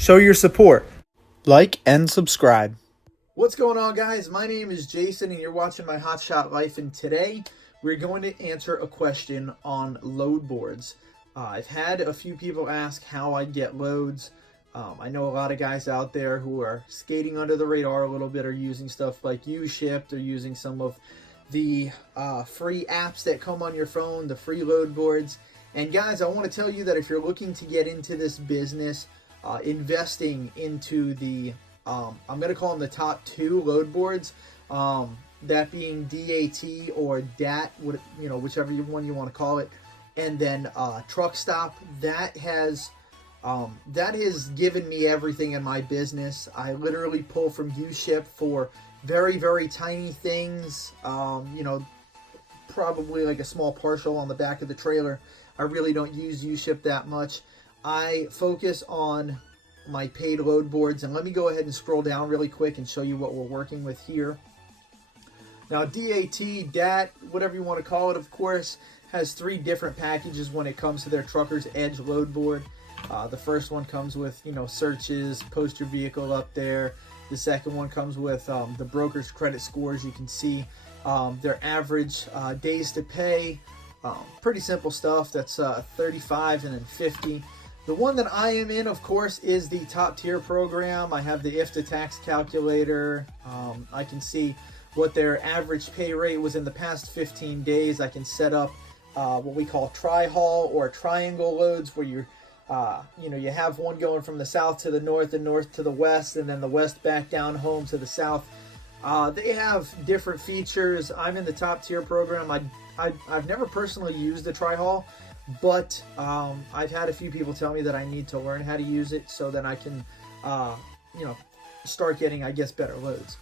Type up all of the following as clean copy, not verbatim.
Show your support. Like and subscribe. What's going on, guys? My name is Jason and you're watching my Hotshot Life, and today we're going to answer a question on load boards. I've had a few people ask how I get loads. I know a lot of guys out there who are skating under the radar a little bit, are using stuff like U-Shipped, or using some of the free apps that come on your phone, the free load boards. And guys, I want to tell you that if you're looking to get into this business, investing into the, I'm going to call them the top two load boards, that being DAT or DAT, whichever one you want to call it, and then Truck Stop. That has given me everything in my business. I literally pull from U-Ship for very, very tiny things, probably like a small partial on the back of the trailer. I really don't use U-Ship that much. I focus on my paid load boards, and let me go ahead and scroll down really quick and show you what we're working with here. Now, DAT, whatever you want to call it, of course, has three different packages when it comes to their Trucker's Edge load board. The first one comes with, searches, post your vehicle up there. The second one comes with the broker's credit scores. You can see their average days to pay. Pretty simple stuff. That's 35 and then 50. The one that I am in, of course, is the top tier program. I have the IFTA tax calculator. I can see what their average pay rate was in the past 15 days. I can set up what we call tri-haul or triangle loads, where you have one going from the south to the north and north to the west, and then the west back down home to the south. They have different features. I'm in the top tier program. I've never personally used the tri-haul, but I've had a few people tell me that I need to learn how to use it so that I can, start getting, I guess, better loads.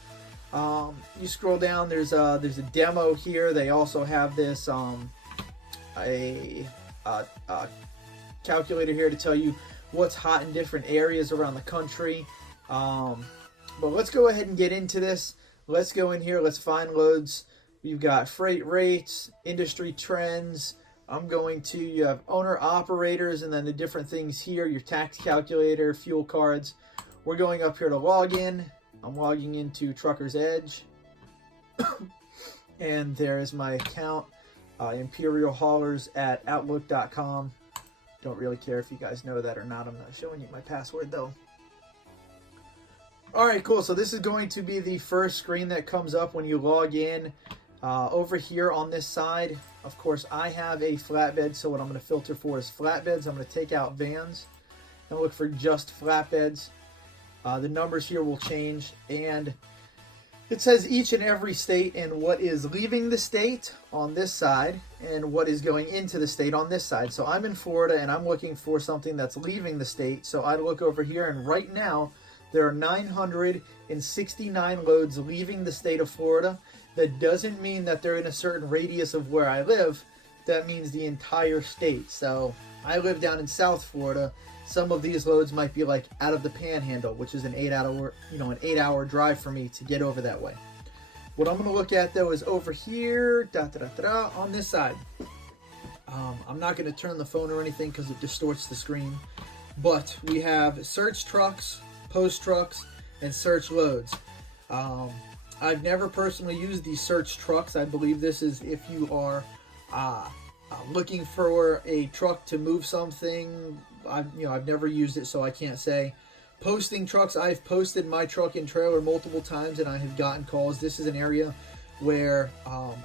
You scroll down. There's a demo here. They also have this a calculator here to tell you what's hot in different areas around the country. But let's go ahead and get into this. Let's go in here. Let's find loads. We've got freight rates, industry trends. You have owner operators, and then the different things here, your tax calculator, fuel cards. We're going up here to log in. I'm logging into Trucker's Edge. And there is my account, Imperial Haulers at Outlook.com. Don't really care if you guys know that or not. I'm not showing you my password though. Alright, cool. So this is going to be the first screen that comes up when you log in. Over here on this side, of course, I have a flatbed, so what I'm going to filter for is flatbeds. I'm going to take out vans and look for just flatbeds. The numbers here will change, and it says each and every state and what is leaving the state on this side and what is going into the state on this side. So I'm in Florida and I'm looking for something that's leaving the state. So I look over here, and right now there are 969 loads leaving the state of Florida. That doesn't mean that they're in a certain radius of where I live. That means the entire state. So I live down in South Florida. Some of these loads might be like out of the Panhandle, which is an 8-hour drive for me to get over that way. What I'm going to look at though is over here, on this side. I'm not going to turn the phone or anything because it distorts the screen. But we have search trucks, post trucks, and search loads. I've never personally used these search trucks. I believe this is if you are looking for a truck to move something. I've never used it, so I can't say. Posting trucks, I've posted my truck and trailer multiple times, and I have gotten calls. This is an area where,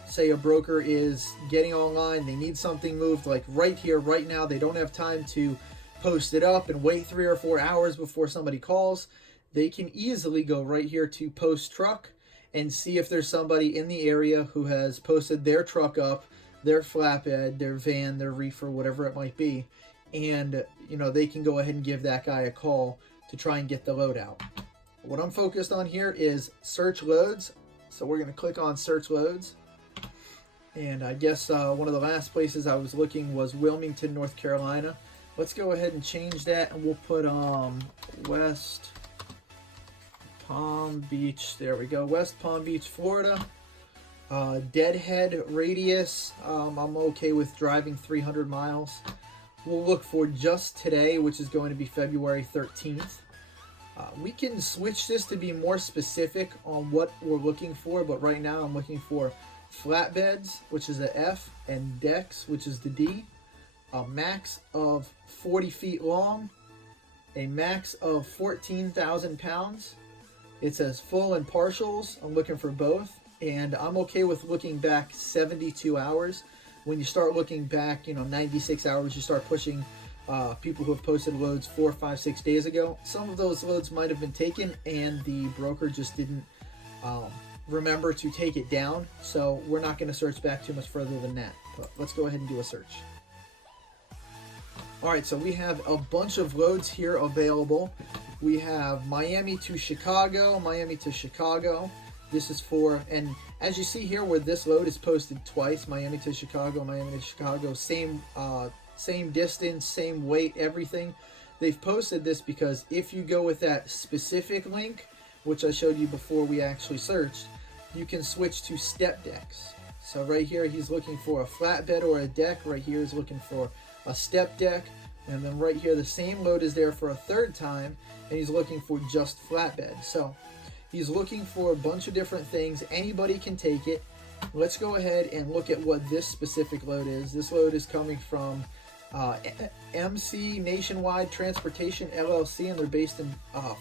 say, a broker is getting online. They need something moved, like right here, right now. They don't have time to post it up and wait 3 or 4 hours before somebody calls. They can easily go right here to post truck and see if there's somebody in the area who has posted their truck up, their flatbed, their van, their reefer, whatever it might be. And, they can go ahead and give that guy a call to try and get the load out. What I'm focused on here is search loads. So we're going to click on search loads. And I guess one of the last places I was looking was Wilmington, North Carolina. Let's go ahead and change that, and we'll put West Palm Beach. There we go. West Palm Beach, Florida. Deadhead radius. I'm okay with driving 300 miles. We'll look for just today, which is going to be February 13th. We can switch this to be more specific on what we're looking for, but right now I'm looking for flatbeds, which is the F, and decks, which is the D. A max of 40 feet long, a max of 14,000 pounds. It says full and partials. I'm looking for both, and I'm okay with looking back 72 hours. When you start looking back, 96 hours, you start pushing people who have posted loads 4, 5, 6 days ago. Some of those loads might have been taken, and the broker just didn't remember to take it down. So we're not going to search back too much further than that. But let's go ahead and do a search. All right, so we have a bunch of loads here available. We have Miami to Chicago, Miami to Chicago. This is for, and as you see here where this load is posted twice, Miami to Chicago, same distance, same weight, everything. They've posted this because if you go with that specific link, which I showed you before we actually searched, you can switch to step decks. So right here, he's looking for a flatbed or a deck. Right here, he's looking for a step deck. And then right here, the same load is there for a third time, and he's looking for just flatbed. So he's looking for a bunch of different things. Anybody can take it. Let's go ahead and look at what this specific load is. This load is coming from MC Nationwide Transportation LLC, and they're based in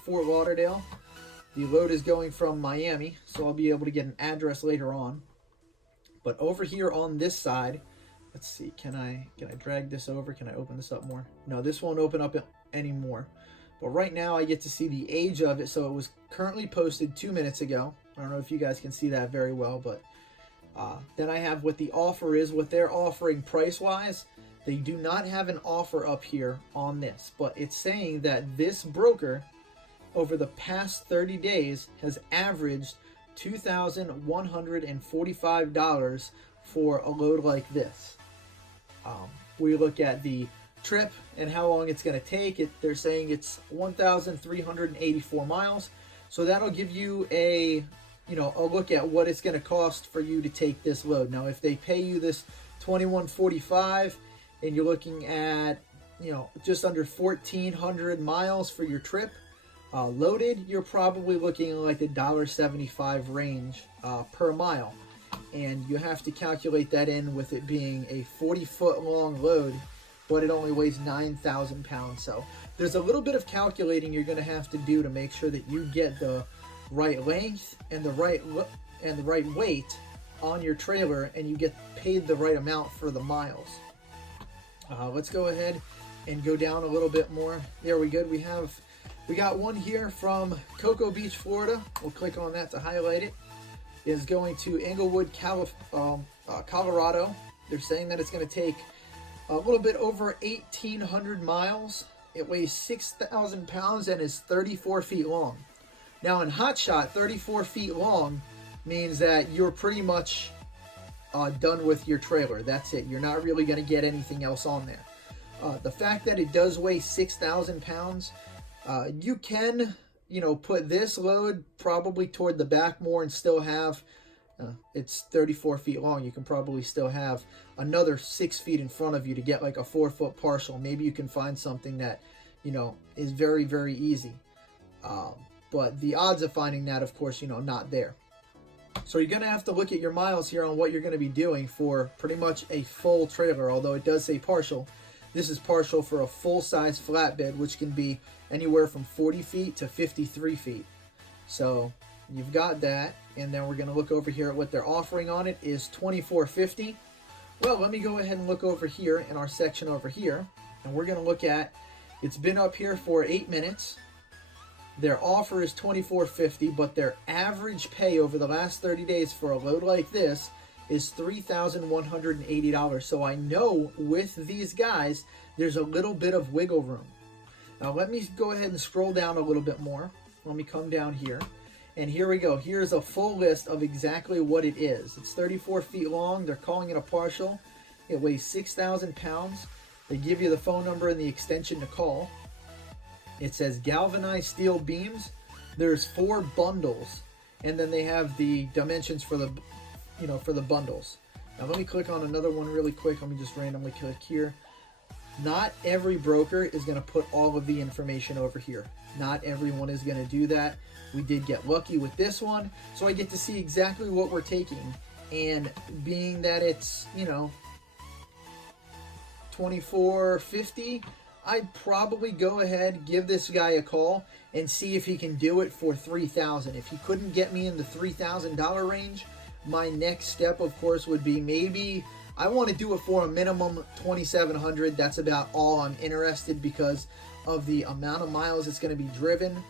Fort Lauderdale. The load is going from Miami, so I'll be able to get an address later on. But over here on this side, let's see, can I drag this over? Can I open this up more? No, this won't open up anymore. But right now I get to see the age of it. So it was currently posted 2 minutes ago. I don't know if you guys can see that very well, but then I have what the offer is, what they're offering price-wise. They do not have an offer up here on this, but it's saying that this broker over the past 30 days has averaged $2,145 for a load like this. We look at the trip and how long it's going to take. They're saying it's 1,384 miles. So that'll give you a look at what it's going to cost for you to take this load. Now, if they pay you this $2,145 and you're looking at, just under 1,400 miles for your trip, loaded, you're probably looking like the $1.75 range per mile. And you have to calculate that in with it being a 40-foot long load, but it only weighs 9,000 pounds. So there's a little bit of calculating you're going to have to do to make sure that you get the right length and the right weight on your trailer, and you get paid the right amount for the miles. Let's go ahead and go down a little bit more. There we go. We got one here from Cocoa Beach, Florida. We'll click on that to highlight it. Is going to Englewood, Colorado. They're saying that it's going to take a little bit over 1,800 miles. It weighs 6,000 pounds and is 34 feet long. Now in Hotshot, 34 feet long means that you're pretty much done with your trailer. That's it. You're not really going to get anything else on there. The fact that it does weigh 6,000 pounds, you can put this load probably toward the back more and still have, it's 34 feet long. You can probably still have another 6 feet in front of you to get like a 4-foot partial. Maybe you can find something that, is very, very easy. But the odds of finding that, of course, not there. So you're going to have to look at your miles here on what you're going to be doing for pretty much a full trailer, although it does say partial. This is partial for a full-size flatbed, which can be anywhere from 40 feet to 53 feet. So you've got that, and then we're going to look over here at what they're offering on it is $2,450. Well, let me go ahead and look over here in our section over here, and we're going to look at, it's been up here for 8 minutes. Their offer is $2,450, but their average pay over the last 30 days for a load like this is $3,180. So I know with these guys, there's a little bit of wiggle room. Now let me go ahead and scroll down a little bit more. Let me come down here. And here we go. Here's a full list of exactly what it is. It's 34 feet long. They're calling it a partial. It weighs 6,000 pounds. They give you the phone number and the extension to call. It says galvanized steel beams. There's 4 bundles. And then they have the dimensions for the for the bundles. Now let me click on another one really quick. Let me just randomly click here. Not every broker is going to put all of the information over here. Not everyone is going to do that. We did get lucky with this one, so I get to see exactly what we're taking. And being that it's, you know, $24.50, I'd probably go ahead, give this guy a call, and see if he can do it for $3,000. If he couldn't get me in the $3,000 range, my next step, of course, would be maybe I want to do it for a minimum $2,700. That's about all I'm interested because of the amount of miles it's going to be driven.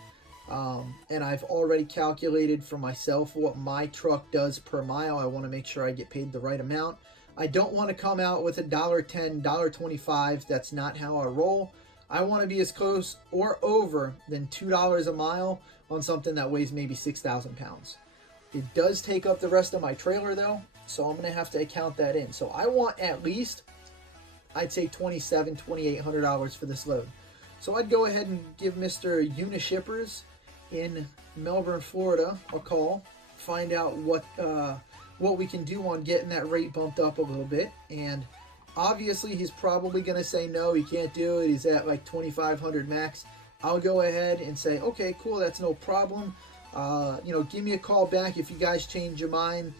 And I've already calculated for myself what my truck does per mile. I want to make sure I get paid the right amount. I don't want to come out with $1.10, $1.25. That's not how I roll. I want to be as close or over than $2 a mile on something that weighs maybe 6,000 pounds. It does take up the rest of my trailer though, so I'm going to have to account that in. So I want at least, I'd say $2,700, $2,800 for this load. So I'd go ahead and give Mr. Unishippers in Melbourne, Florida a call, find out what we can do on getting that rate bumped up a little bit. And obviously he's probably going to say no, he can't do it, he's at like 2,500 max. I'll go ahead and say, okay, cool, that's no problem. You know, give me a call back if you guys change your mind.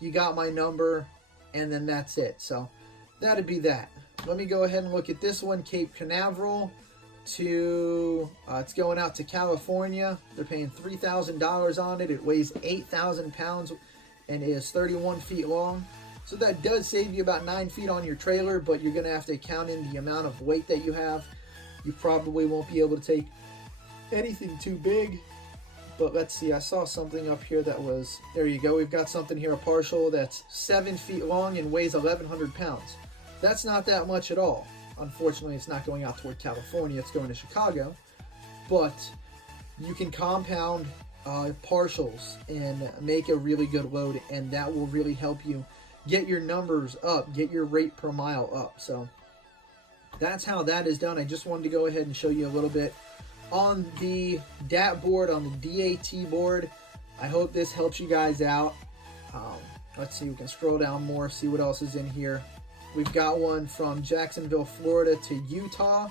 You got my number, and then that's it. So that'd be that. Let me go ahead and look at this one, Cape Canaveral to it's going out to California. They're paying $3,000 on it. It weighs 8,000 pounds and is 31 feet long. So that does save you about 9 feet on your trailer, but you're going to have to count in the amount of weight that you have. You probably won't be able to take anything too big. But let's see, I saw something up here that was, there you go, we've got something here, a partial that's 7 feet long and weighs 1,100 pounds. That's not that much at all. Unfortunately, it's not going out toward California, it's going to Chicago. But you can compound partials and make a really good load, and that will really help you get your numbers up, get your rate per mile up. So that's how that is done. I just wanted to go ahead and show you a little bit on the DAT board, on the DAT board. I hope this helps you guys out. Let's see, we can scroll down more, see what else is in here. We've got one from Jacksonville, Florida to Utah.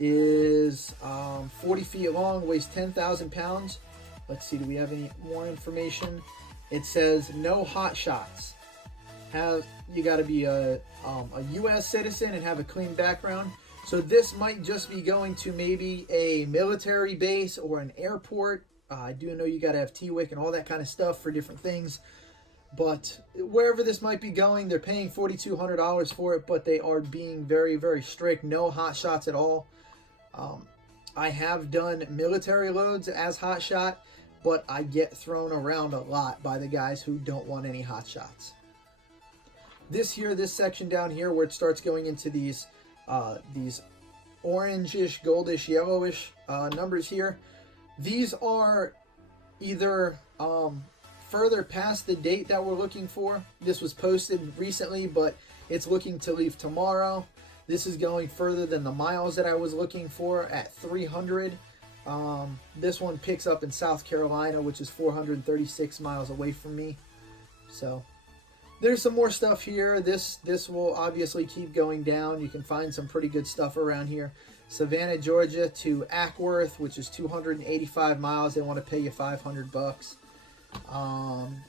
Is 40 feet long, weighs 10,000 pounds. Let's see, do we have any more information? It says no hot shots. You got to be a U.S. citizen and have a clean background. So this might just be going to maybe a military base or an airport. I do know you got to have TWIC and all that kind of stuff for different things. But wherever this might be going, they're paying $4,200 for it, but they are being very, very strict. No hot shots at all. I have done military loads as hot shot, but I get thrown around a lot by the guys who don't want any hot shots. This section down here where it starts going into these orangish, goldish, yellowish numbers here, these are either further past the date that we're looking for. This was posted recently, but it's looking to leave tomorrow. This is going further than the miles that I was looking for at 300. This one picks up in South Carolina, which is 436 miles away from me. So there's some more stuff here. This will obviously keep going down. You can find some pretty good stuff around here. Savannah, Georgia to Ackworth, which is 285 miles. They want to pay you $500.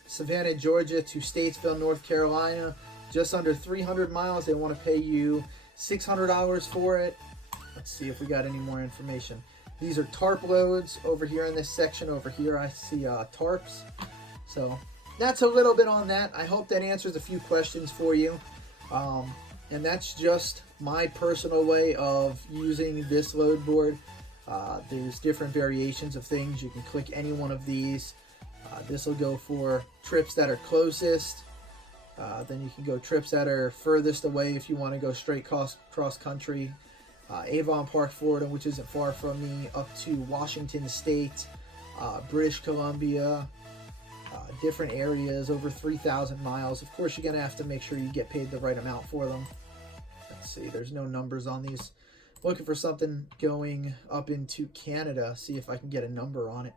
Savannah, Georgia to Statesville, North Carolina, just under 300 miles. They want to pay you $600 for it. Let's see if we got any more information. These are tarp loads over here in this section. Over here I see tarps. So that's a little bit on that. I hope that answers a few questions for you. And that's just my personal way of using this load board. There's different variations of things. You can click any one of these. This will go for trips that are closest. Then you can go trips that are furthest away if you want to go straight cross country. Avon Park, Florida, which isn't far from me, up to Washington State, British Columbia, different areas, over 3,000 miles. Of course, you're going to have to make sure you get paid the right amount for them. Let's see, there's no numbers on these. Looking for something going up into Canada, see if I can get a number on it.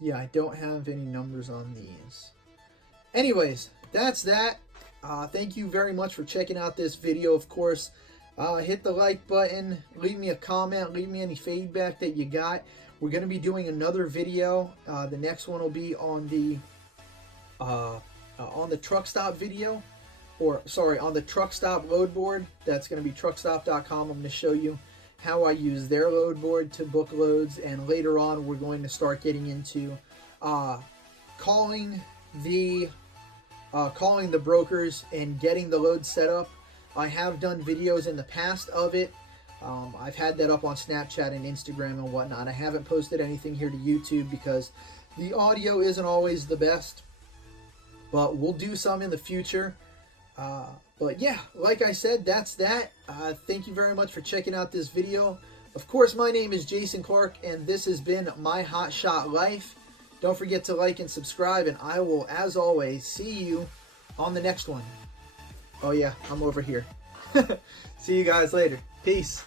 Yeah, I don't have any numbers on these. Anyways, that's that. Thank you very much for checking out this video. Of course, hit the like button, leave me a comment, leave me any feedback that you got. We're going to be doing another video. The next one will be on the truck stop video, or sorry, on the truck stop load board. That's going to be truckstop.com. I'm going to show you how I use their load board to book loads, and later on we're going to start getting into calling the brokers and getting the load set up. I have done videos in the past of it. I've had that up on Snapchat and Instagram and whatnot. I haven't posted anything here to YouTube because the audio isn't always the best, but we'll do some in the future. But yeah, like I said, that's that. Thank you very much for checking out this video. Of course, my name is Jason Clark, and this has been My Hotshot Life. Don't forget to like and subscribe, and I will, as always, see you on the next one. Oh yeah, I'm over here. See you guys later. Peace.